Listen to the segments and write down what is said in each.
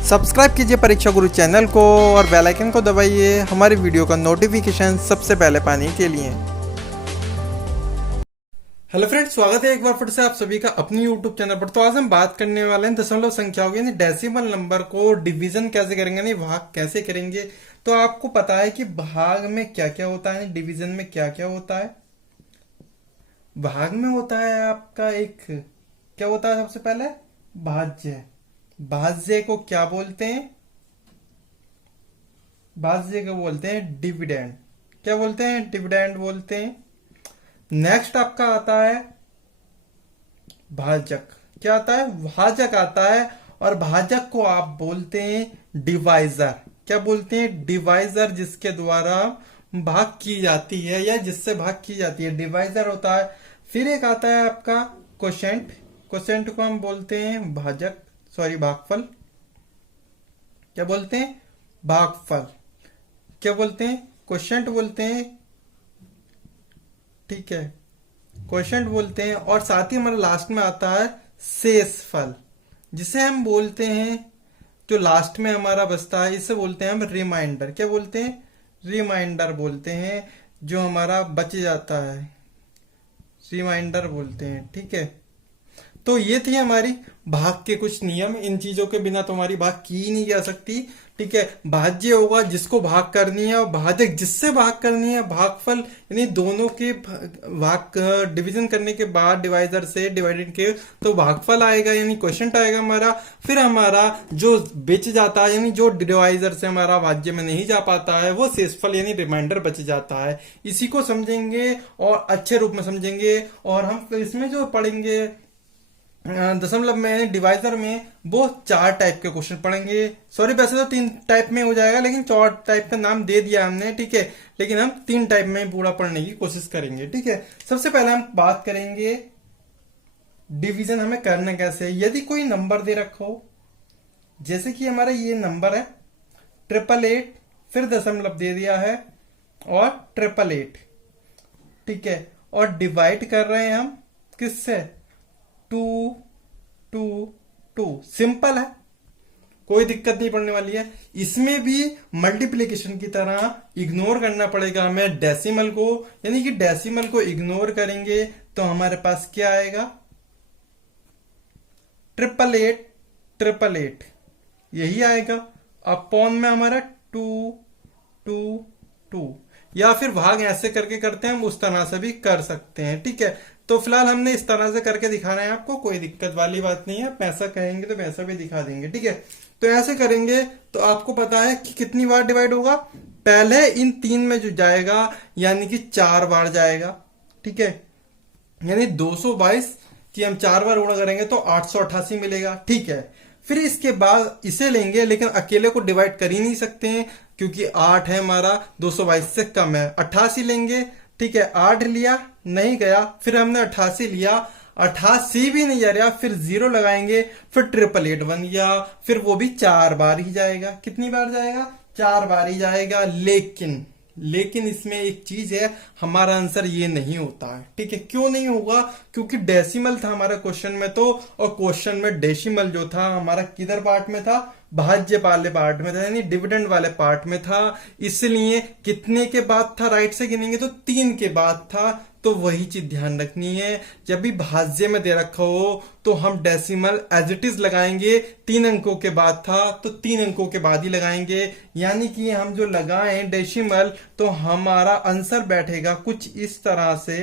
Subscribe कीजिए परीक्षा गुरु channel को और बेल आइकन को दबाइए हमारी वीडियो का नोटिफिकेशन सबसे पहले पाने के लिए। हेलो फ्रेंड्स, स्वागत है एक बार फिर से आप सभी का अपनी यूट्यूब चैनल पर। तो आज हम बात करने वाले हैं दशमलव संख्याओं की, डेसिमल नंबर को डिवीजन कैसे करेंगे, नहीं भाग कैसे करेंगे। तो आपको पता है कि भाग में क्या क्या होता है, डिवीजन में क्या क्या होता है। भाग में होता है आपका एक क्या होता है, सबसे पहले भाज्य। भाज्य को क्या बोलते हैं? भाज्य को बोलते हैं डिविडेंड। क्या बोलते हैं? डिविडेंड बोलते हैं। नेक्स्ट आपका आता है भाजक। क्या आता है? भाजक आता है। और भाजक को आप बोलते हैं डिवाइजर। क्या बोलते हैं? डिवाइजर, जिसके द्वारा भाग की जाती है या जिससे भाग की जाती है, डिवाइजर होता है। फिर एक आता है आपका क्वोशेंट। क्वोशेंट को हम बोलते हैं भागफल। क्या बोलते हैं? भागफल। क्या बोलते हैं? क्वोशेंट बोलते हैं। ठीक है, क्वोशेंट बोलते हैं। और साथ ही हमारा लास्ट में आता है शेषफल, जिसे हम बोलते हैं, जो लास्ट में हमारा बचता है, इसे बोलते हैं हम रिमाइंडर। क्या बोलते हैं? रिमाइंडर बोलते हैं, जो हमारा बच जाता है, रिमाइंडर बोलते हैं। ठीक है, तो ये थी हमारी भाग के कुछ नियम। इन चीजों के बिना तो हमारी भाग की ही नहीं जा सकती। ठीक है, भाज्य होगा जिसको भाग करनी है, और भाजक जिससे भाग करनी है। भागफल यानी दोनों के भाग डिवीजन करने के बाद डिवाइजर से डिवाइडेड के तो भागफल आएगा, यानी क्वोशेंट आएगा हमारा। फिर हमारा जो बच जाता है, यानी जो डिवाइजर से हमारा भाज्य में नहीं जा पाता है, वो शेषफल यानी रिमाइंडर बच जाता है। इसी को समझेंगे और अच्छे रूप में समझेंगे। और हम इसमें जो पढ़ेंगे दशमलव में, डिवाइजर में, वो 4 टाइप के क्वेश्चन पढ़ेंगे। सॉरी, वैसे तो 3 टाइप में हो जाएगा, लेकिन 4 टाइप का नाम दे दिया हमने। ठीक है, लेकिन हम 3 टाइप में पूरा पढ़ने की कोशिश करेंगे। ठीक है, सबसे पहले हम बात करेंगे डिवीजन हमें करना कैसे है। यदि कोई नंबर दे रखा हो, जैसे कि हमारा ये नंबर है 888, फिर दशमलव दे दिया है और 888। ठीक है, और डिवाइड कर रहे हैं हम किससे? 2 2 2। सिंपल है, कोई दिक्कत नहीं पड़ने वाली है। इसमें भी मल्टीप्लिकेशन की तरह इग्नोर करना पड़ेगा हमें डेसिमल को, यानी कि डेसिमल को इग्नोर करेंगे तो हमारे पास क्या आएगा? 888 यही आएगा। अपॉन में हमारा 2 2 2। या फिर भाग ऐसे करके करते हैं, हम उस तरह से भी कर सकते हैं। ठीक है, तो फिलहाल हमने इस तरह से करके दिखाना है आपको, कोई दिक्कत वाली बात नहीं है। पैसा कहेंगे तो पैसा भी दिखा देंगे। ठीक है, तो ऐसे करेंगे तो आपको पता है कि कितनी बार डिवाइड होगा। पहले इन 3 में जो जाएगा, यानी कि 4 बार जाएगा। ठीक है, यानी 222 की हम 4 बार गुणा करेंगे तो 888 मिलेगा। ठीक है, फिर इसके बाद इसे लेंगे, लेकिन अकेले को डिवाइड कर ही नहीं सकते हैं, क्योंकि 8 है हमारा, 222 से कम है। 88 लेंगे। ठीक है, 8 लिया, नहीं गया। फिर हमने 88 लिया, 88 भी नहीं जा रहा, फिर 0 लगाएंगे, फिर 888 बन गया। फिर वो भी 4 बार ही जाएगा। कितनी बार जाएगा? 4 बार ही जाएगा। लेकिन इसमें एक चीज है, हमारा आंसर ये नहीं होता है। ठीक है, क्यों नहीं होगा? क्योंकि डेसिमल था हमारा क्वेश्चन में तो, और क्वेश्चन में डेसिमल जो था हमारा किधर पार्ट में था? भाज्य वाले पार्ट में था, यानी डिविडेंड वाले पार्ट में था। इसलिए कितने के बाद था? राइट से गिनेंगे तो 3 के बाद था। तो वही चीज ध्यान रखनी है, जब भी भाज्य में दे रखा हो तो हम डेसिमल एज इट इज लगाएंगे। 3 अंकों के बाद था तो 3 अंकों के बाद ही लगाएंगे। यानी कि हम जो लगाएं डेसिमल, तो हमारा आंसर बैठेगा कुछ इस तरह से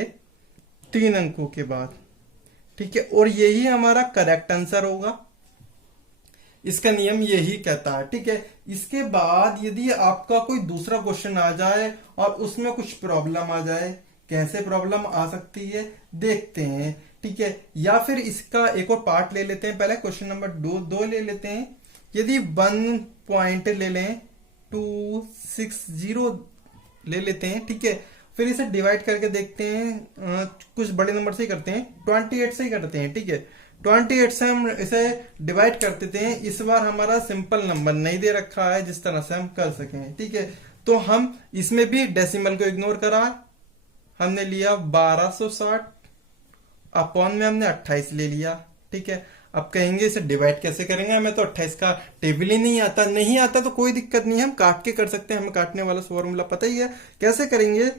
3 अंकों के बाद। ठीक है, और यही हमारा करेक्ट आंसर होगा। इसका नियम यही कहता है। ठीक है, इसके बाद यदि आपका कोई दूसरा क्वेश्चन आ जाए और उसमें कुछ प्रॉब्लम आ जाए, कैसे प्रॉब्लम आ सकती है देखते हैं। ठीक है, या फिर इसका एक और पार्ट ले लेते हैं। पहले क्वेश्चन नंबर 2 ले लेते हैं। यदि 1 पॉइंट ले लें, 260 ले लेते हैं। ठीक है, फिर इसे डिवाइड करके देखते हैं। कुछ बड़े नंबर से ही करते हैं, 28 से ही करते हैं। ठीक है, 28 से हम इसे डिवाइड करते थे। इस बार हमारा सिंपल नंबर नहीं दे रखा है जिस तरह से हम कर सकें। ठीक है, तो हम इसमें भी डेसिमल को इग्नोर करा, हमने लिया 1260, अपॉन में हमने 28 ले लिया। ठीक है, अब कहेंगे इसे डिवाइड कैसे करेंगे, हमें तो 28 का टेबल ही नहीं आता तो कोई दिक्कत नहीं है, हम काट के कर सकते हैं, हमें काटने वाला फॉर्मूला पता ही है। कैसे करेंगे,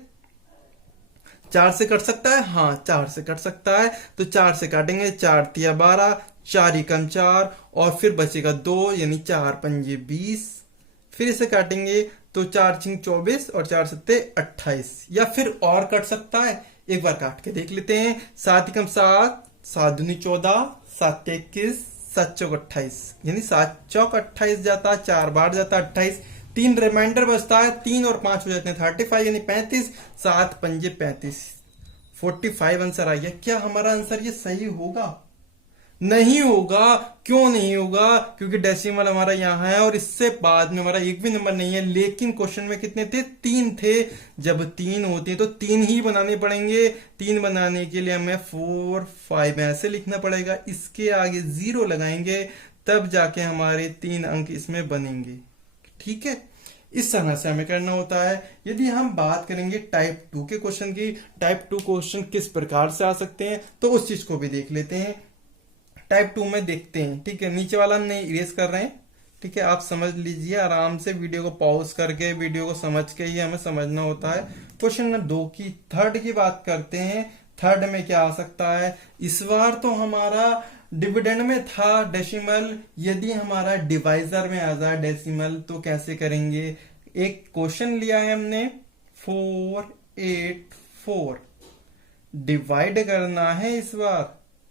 4 से कट सकता है, हाँ 4 से कट सकता है, तो 4 से काटेंगे, 4 तिया 12, 4 एकम 4 और फिर बचेगा 2 यानी 4 पंजे 20। फिर इसे काटेंगे तो 4 छिंग 24 और 4 सत्ते 28, या फिर और कट सकता है, एक बार काट के देख लेते हैं। 7 एकम 7, 7 दूनी 14, 7 21, 7 चौक 28 यानी 7 चौक 28 जाता है, 4 बार जाता है 28, 3 रिमाइंडर बचता है, 3 और 5 हो जाते हैं 35 यानी 35, 7 पंजे 35, 45 आंसर आ गया। क्या हमारा आंसर ये सही होगा? नहीं होगा। क्यों नहीं होगा? क्योंकि डेसिमल हमारा यहाँ है और इससे बाद में हमारा एक भी नंबर नहीं है। लेकिन क्वेश्चन में कितने थे? 3 थे। जब 3 होती है तो 3 ही बनाने पड़ेंगे। 3 बनाने के लिए हमें 4 5 ऐसे लिखना पड़ेगा, इसके आगे 0 लगाएंगे, तब जाके हमारे 3 अंक इसमें बनेंगे। ठीक है, इस तरह से हमें करना होता है। यदि हम बात करेंगे टाइप 2 के क्वेश्चन की, टाइप 2 क्वेश्चन किस प्रकार से आ सकते हैं, तो उस चीज को भी देख लेते हैं। टाइप 2 में देखते हैं। ठीक है, नीचे वाला हम नहीं इरेज कर रहे हैं। ठीक है, आप समझ लीजिए आराम से, वीडियो को पॉज करके वीडियो को समझ के ही हमें समझना होता है। क्वेश्चन नंबर 2 की थर्ड की बात करते हैं। थर्ड में क्या आ सकता है? इस बार तो हमारा डिविडेंड में था डेसिमल, यदि हमारा डिवाइजर में आ जाए डेसिमल तो कैसे करेंगे? एक क्वेश्चन लिया है हमने 484, डिवाइड करना है इस बार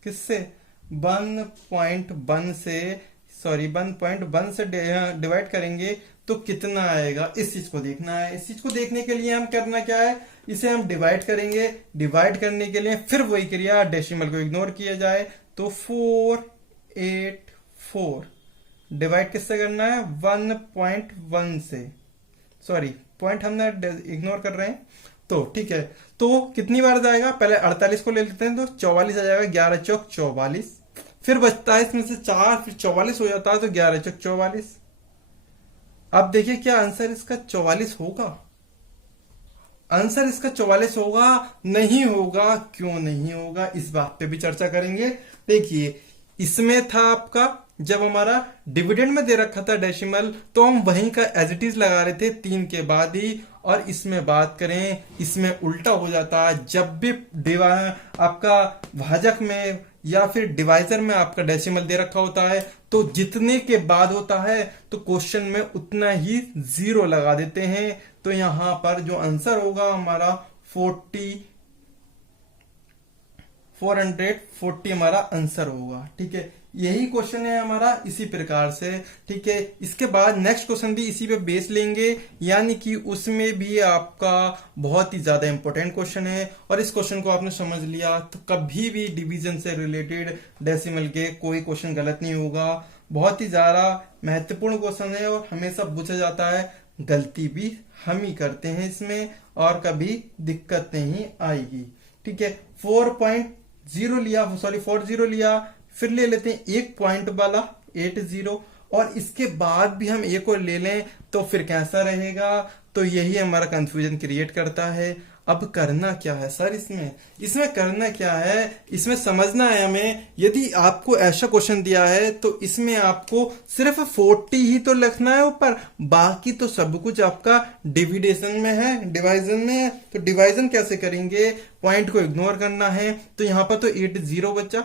किससे? 1.1 से, सॉरी 1.1 से डिवाइड करेंगे तो कितना आएगा, इस चीज को देखना है। इस चीज को देखने के लिए हम करना क्या है, इसे हम डिवाइड करेंगे। डिवाइड करने के लिए फिर वही क्रिया, डेसिमल को इग्नोर किया जाए तो 484 डिवाइड किससे करना है? 1.1 से, सॉरी पॉइंट हमने इग्नोर कर रहे हैं। तो ठीक है, तो कितनी बार जाएगा? पहले 48 को ले लेते हैं तो 44 आ जाएगा, 11 चौक 44, फिर बचता है इसमें से 4, फिर 44 हो जाता है तो 11 चौक 44। अब देखिए क्या आंसर इसका 44 होगा? आंसर इसका 44 होगा? नहीं होगा। क्यों नहीं होगा, इस बात पे भी चर्चा करेंगे। देखिए इसमें था आपका, जब हमारा डिविडेंड में दे रखा था डेसिमल तो हम वहीं का एज इट इज लगा रहे थे 3 के बाद ही, और इसमें बात करें इसमें उल्टा हो जाता है। जब भी आपका भाजक में या फिर डिवाइजर में आपका डेसिमल दे रखा होता है तो जितने के बाद होता है तो क्वेश्चन में उतना ही 0 लगा देते हैं। तो यहां पर जो आंसर होगा हमारा 440 हमारा आंसर होगा। ठीक है, यही क्वेश्चन है हमारा इसी प्रकार से। ठीक है, इसके बाद नेक्स्ट क्वेश्चन भी इसी पे बेस लेंगे, यानी कि उसमें भी आपका बहुत ही ज्यादा इंपॉर्टेंट क्वेश्चन है। और इस क्वेश्चन को आपने समझ लिया तो कभी भी डिवीजन से रिलेटेड डेसिमल के कोई क्वेश्चन गलत नहीं होगा। बहुत ही ज्यादा महत्वपूर्ण क्वेश्चन है और हमेशा पूछा जाता है, गलती भी हम ही करते हैं इसमें और कभी दिक्कत नहीं आएगी। ठीक है, 4.0 लिया, सॉरी 40 लिया, फिर ले लेते हैं एक पॉइंट वाला 80, और इसके बाद भी हम एक और ले लें तो फिर कैसा रहेगा? तो यही हमारा कंफ्यूजन क्रिएट करता है। अब करना क्या है सर इसमें करना क्या है, इसमें समझना है हमें। यदि आपको ऐसा क्वेश्चन दिया है तो इसमें आपको सिर्फ 40 ही तो लिखना है ऊपर, बाकी तो सब कुछ आपका डिविडेशन में है, डिवाइजन में है। तो डिवाइजन कैसे करेंगे? पॉइंट को इग्नोर करना है, तो यहां पर तो 80 बचा,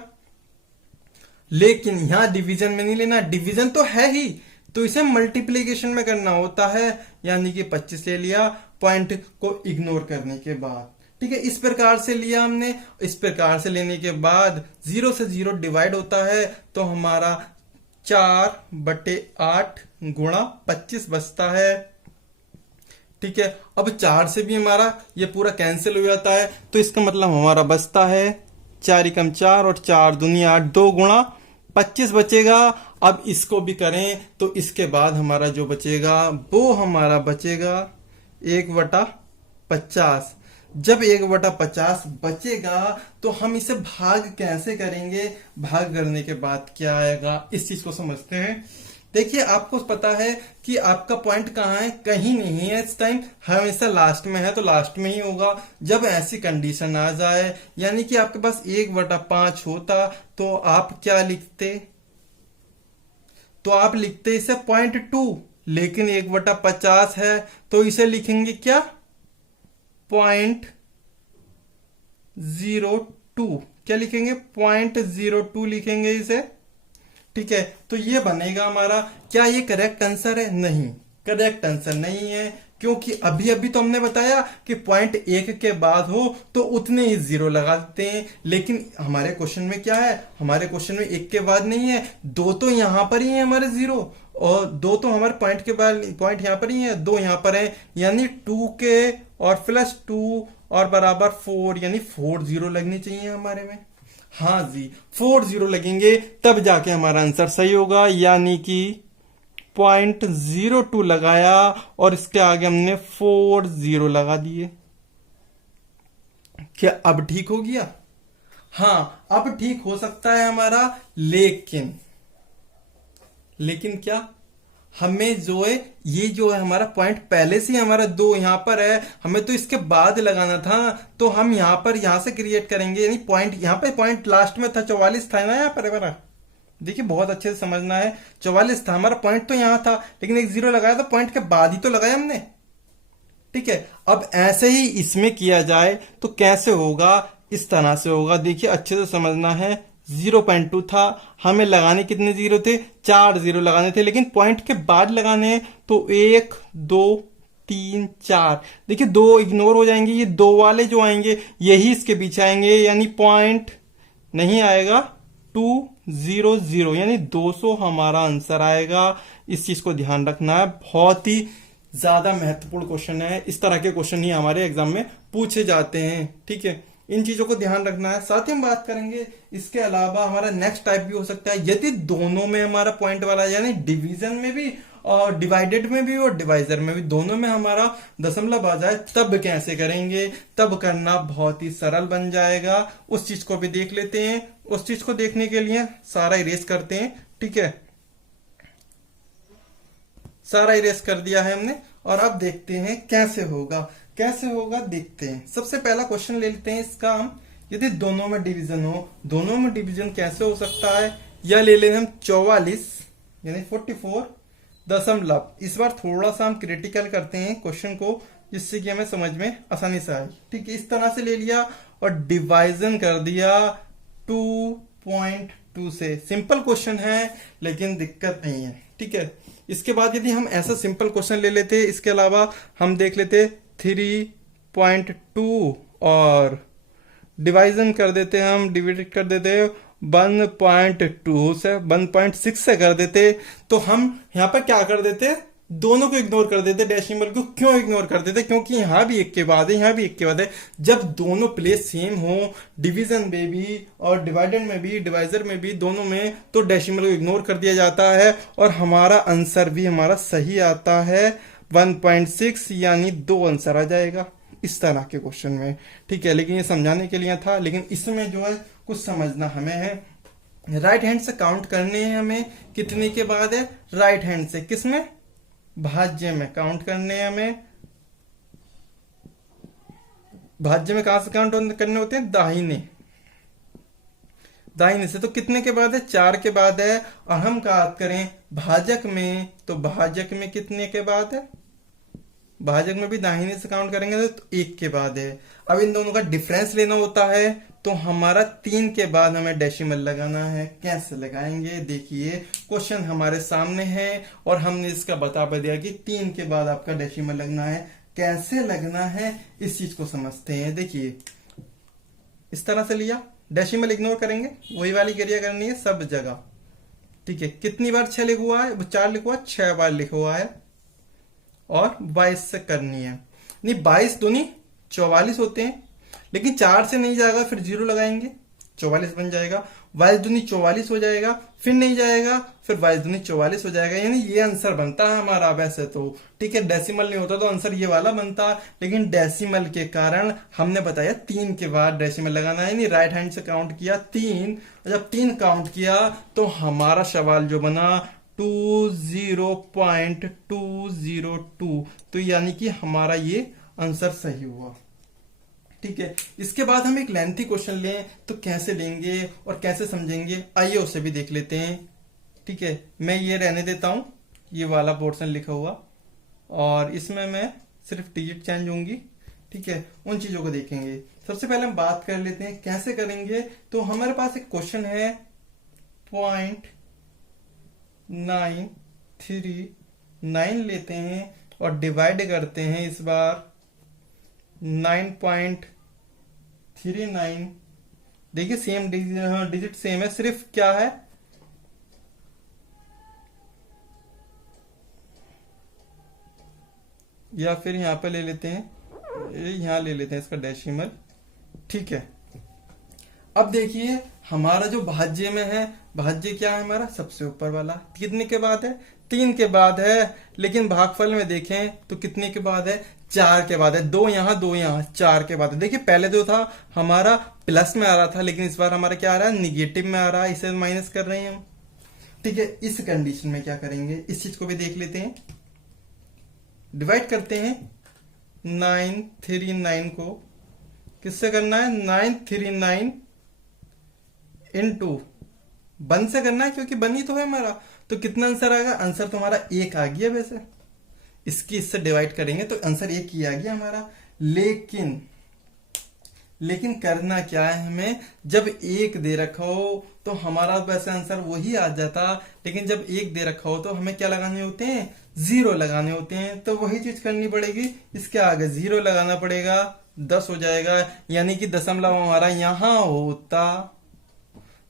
लेकिन यहां डिवीजन में नहीं लेना, डिवीजन तो है ही, तो इसे मल्टीप्लीकेशन में करना होता है, यानी कि 25 ले लिया पॉइंट को इग्नोर करने के बाद। ठीक है, इस प्रकार से लिया हमने। इस प्रकार से लेने के बाद 0 से 0 डिवाइड होता है तो हमारा 4/8 गुणा 25 बचता है। ठीक है, अब 4 से भी हमारा ये पूरा कैंसिल हो जाता है, तो इसका मतलब हमारा बचता है 4 एकम 4 और 4 दूनी 8, 2 गुणा 25 बचेगा। अब इसको भी करें तो इसके बाद हमारा जो बचेगा वो हमारा बचेगा 1/50। जब 1/50 बचेगा तो हम इसे भाग कैसे करेंगे? भाग करने के बाद क्या आएगा, इस चीज को समझते हैं। देखिए आपको पता है कि आपका पॉइंट कहाँ है, कहीं नहीं है इस टाइम, हमेशा लास्ट में है, तो लास्ट में ही होगा। जब ऐसी कंडीशन आ जाए, यानी कि आपके पास 1/5 होता तो आप क्या लिखते? तो आप लिखते इसे 0.2, लेकिन 1/50 है तो इसे लिखेंगे क्या, 0.02। क्या लिखेंगे, 0.02 लिखेंगे इसे। ठीक है, तो ये बनेगा हमारा। क्या ये करेक्ट आंसर है? नहीं, करेक्ट आंसर नहीं है, क्योंकि अभी अभी तो हमने बताया कि 0.1 के बाद हो तो उतने ही जीरो लगा देते हैं, लेकिन हमारे क्वेश्चन में क्या है, हमारे क्वेश्चन में 1 के बाद नहीं है, 2 तो यहां पर ही है हमारे जीरो, और 2 तो हमारे पॉइंट के बाद, पॉइंट यहां पर ही है, 2 यहां पर है, यानी 2 के और +2 और बराबर 4, यानी 4 जीरो लगनी चाहिए हमारे में। हाँ जी, 4 जीरो लगेंगे तब जाके हमारा आंसर सही होगा, यानी कि 0.02 लगाया और इसके आगे हमने 4 जीरो लगा दिए। क्या अब ठीक हो गया? हाँ, अब ठीक हो सकता है हमारा, लेकिन क्या, हमें जो है ये जो है हमारा पॉइंट पहले से ही हमारा 2 यहां पर है, हमें तो इसके बाद लगाना था, तो हम यहां पर यहां से क्रिएट करेंगे, यानी पॉइंट यहां पे पॉइंट लास्ट में था, 44 था ना यहां पर हमारा। देखिए बहुत अच्छे से समझना है, 44 था हमारा पॉइंट, तो यहां था, लेकिन एक जीरो लगाया तो पॉइंट के बाद ही तो लगाया हमने। ठीक है, अब ऐसे ही इसमें किया जाए तो कैसे होगा, इस तरह से होगा। देखिए अच्छे से समझना है, 0.2 था, हमें लगाने कितने जीरो थे, 4 जीरो लगाने थे, लेकिन पॉइंट के बाद लगाने हैं, तो 1 2 3 4। देखिए 2 इग्नोर हो जाएंगे, ये 2 वाले जो आएंगे यही इसके पीछे आएंगे, यानी पॉइंट नहीं आएगा, 200, यानी 200 हमारा आंसर आएगा। इस चीज को ध्यान रखना है, बहुत ही ज्यादा महत्वपूर्ण क्वेश्चन है, इस तरह के क्वेश्चन ही हमारे एग्जाम में पूछे जाते हैं। ठीक है, इन चीजों को ध्यान रखना है। साथ ही हम बात करेंगे, इसके अलावा हमारा नेक्स्ट टाइप भी हो सकता है, यदि दोनों में हमारा पॉइंट वाला, यानी डिवीजन में भी और डिवाइडेड में भी और डिवाइजर में भी, दोनों में हमारा दशमलव आ जाए, तब कैसे करेंगे, तब करना बहुत ही सरल बन जाएगा। उस चीज को भी देख लेते हैं। उस चीज को देखने के लिए सारा इरेज करते हैं। ठीक है, सारा इरेज कर दिया है हमने, और अब देखते हैं कैसे होगा। कैसे होगा देखते हैं। सबसे पहला क्वेश्चन ले लेते हैं इसका हम, यदि दोनों में डिवीजन हो, दोनों में डिवीजन कैसे हो सकता है, या ले लें हम 44 यानी 44 दशमलव। इस बार थोड़ा सा हम क्रिटिकल करते हैं क्वेश्चन को, जिससे कि हमें समझ में आसानी से आए। ठीक है, इस तरह से ले लिया और डिवाइजन कर दिया 2.2 से। सिंपल क्वेश्चन है लेकिन दिक्कत नहीं है। ठीक है, इसके बाद यदि हम ऐसा सिंपल क्वेश्चन ले लेते, इसके अलावा हम देख लेते 3.2 और डिवाइजन कर देते, हम डिवाइड कर देते 1.2 से, 1.6 से कर देते, तो हम यहां पर क्या कर देते, दोनों को इग्नोर कर देते, डेसिमल को। क्यों इग्नोर कर देते, क्योंकि यहां भी 1 के बाद है, यहां भी 1 के बाद है। जब दोनों प्लेस सेम हो, डिवीजन में भी और डिवाइडेड में भी, डिवाइजर में भी, दोनों में, तो डेसिमल को इग्नोर कर दिया जाता है और हमारा आंसर भी हमारा सही आता है 1.6, यानी 2 आंसर आ जाएगा इस तरह के क्वेश्चन में। ठीक है, लेकिन ये समझाने के लिए था, लेकिन इसमें जो है कुछ समझना हमें है। राइट हैंड से काउंट करने हैं हमें, कितने के बाद है, राइट हैंड से, किसमें, भाज्य में काउंट करने हैं हमें। भाज्य में कहां से काउंट करने होते हैं, दाहिने, दाहिने से। तो कितने के बाद है, 4 के बाद है। और हम बात करें भाजक में, तो भाजक में कितने के बाद है, भाजक में भी दाहिने से काउंट करेंगे तो 1 के बाद है। अब इन दोनों का डिफरेंस लेना होता है, तो हमारा 3 के बाद हमें डेसिमल लगाना है। कैसे लगाएंगे, देखिए क्वेश्चन हमारे सामने है और हमने इसका बता दिया कि 3 के बाद आपका डेसिमल लगना है। कैसे लगना है इस चीज को समझते हैं। देखिए इस तरह से लिया, डेसिमल इग्नोर करेंगे, वही वाली क्रिया करनी है सब जगह। ठीक है, कितनी बार 6 लिखा हुआ है, 4 लिखा हुआ है, 6 बार लिखा हुआ है, और 22 से करनी है। नहीं, 22 दूनी 44 होते हैं, लेकिन 4 से नहीं जाएगा, फिर 0 लगाएंगे, 44 बन जाएगा। 22 दूनी 44 हो जाएगा, फिर नहीं जाएगा, फिर 22 दूनी 44 हो जाएगा, यानी ये आंसर बनता है हमारा वैसे तो। ठीक है, डेसिमल नहीं होता तो आंसर ये वाला बनता, लेकिन डेसिमल के कारण हमने बताया 3 के बाद डेसिमल लगाना है, यानी राइट हैंड से काउंट किया 3, और जब 3 काउंट किया तो हमारा सवाल जो बना 20.202, तो यानी कि हमारा ये आंसर सही हुआ। ठीक है, इसके बाद हम एक लेंथी क्वेश्चन लें तो कैसे लेंगे और कैसे समझेंगे, आइए उसे भी देख लेते हैं। ठीक है, मैं ये रहने देता हूं, ये वाला पोर्शन लिखा हुआ, और इसमें मैं सिर्फ डिजिट चेंज होंगी। ठीक है, उन चीजों को देखेंगे। सबसे पहले हम बात कर लेते हैं कैसे करेंगे। तो हमारे पास एक क्वेश्चन है 0.939 लेते हैं और डिवाइड करते हैं इस बार 9.39। देखिए सेम डिजिट सेम है, सिर्फ क्या है, या फिर यहां पे ले लेते हैं, यहां ले लेते हैं इसका डेसिमल। ठीक है, अब देखिए हमारा जो भाज्य में है, भाज्य क्या है हमारा, सबसे ऊपर वाला कितने के बाद है, 3 के बाद है। लेकिन भागफल में देखें तो कितने के बाद है, 4 के बाद है। 2 यहां 2 यहां, 4 के बाद है। देखिए पहले जो था हमारा प्लस में आ रहा था, लेकिन इस बार हमारा क्या आ रहा है, निगेटिव में आ रहा है, इसे माइनस कर रहे हैं हम। ठीक है, इस कंडीशन में क्या करेंगे, इस चीज को भी देख लेते हैं। डिवाइड करते हैं 939 को, किससे करना है, 939 इंटू 1 से करना है, क्योंकि 1 ही तो है हमारा। तो कितना आंसर आएगा, आंसर तो हमारा 1 आ गया। वैसे इसकी इससे डिवाइड करेंगे तो आंसर 1 ही आ गया हमारा। लेकिन करना क्या है हमें, जब 1 दे रखा हो तो हमारा वैसे आंसर वही आ जाता, लेकिन जब 1 दे रखा हो तो हमें क्या लगाने होते हैं, 0 लगाने होते हैं। तो वही चीज करनी पड़ेगी, इसके आगे 0 लगाना पड़ेगा, 10 हो जाएगा। यानी कि दशमलव हमारा यहां होता,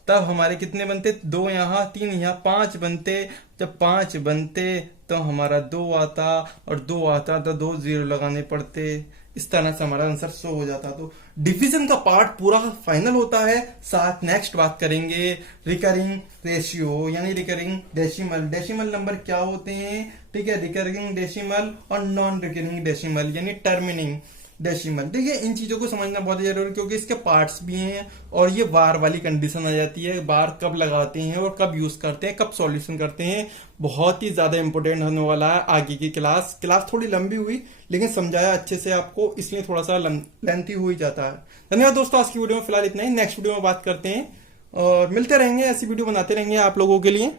तब हमारे कितने बनते, 2 यहां 3 यहां 5 बनते। जब 5 बनते तो हमारा 2 आता, और 2 आता तो 2 0 लगाने पड़ते। इस तरह से हमारा आंसर 100 हो जाता। तो डिवीजन का पार्ट पूरा फाइनल होता है। साथ नेक्स्ट बात करेंगे रिकरिंग रेशियो, यानी रिकरिंग डेसिमल। डेसिमल नंबर क्या होते हैं, ठीक है, रिकरिंग डेसिमल और नॉन रिकरिंग डेसिमल, यानी टर्मिनिंग डेसिमल। देखिए इन चीजों को समझना बहुत जरूरी है, क्योंकि इसके पार्ट्स भी हैं, और ये बार वाली कंडीशन आ जाती है, बार कब लगाते हैं और कब यूज करते हैं, कब सॉल्यूशन करते हैं। बहुत ही ज्यादा इंपॉर्टेंट होने वाला है आगे की क्लास थोड़ी लंबी हुई, लेकिन समझाया अच्छे से आपको, इसलिए थोड़ा सा लेंथी हो ही जाता है। धन्यवाद दोस्तों, आज की वीडियो में फिलहाल इतना ही। नेक्स्ट वीडियो में बात करते हैं, और मिलते रहेंगे, ऐसी वीडियो बनाते रहेंगे आप लोगों के लिए।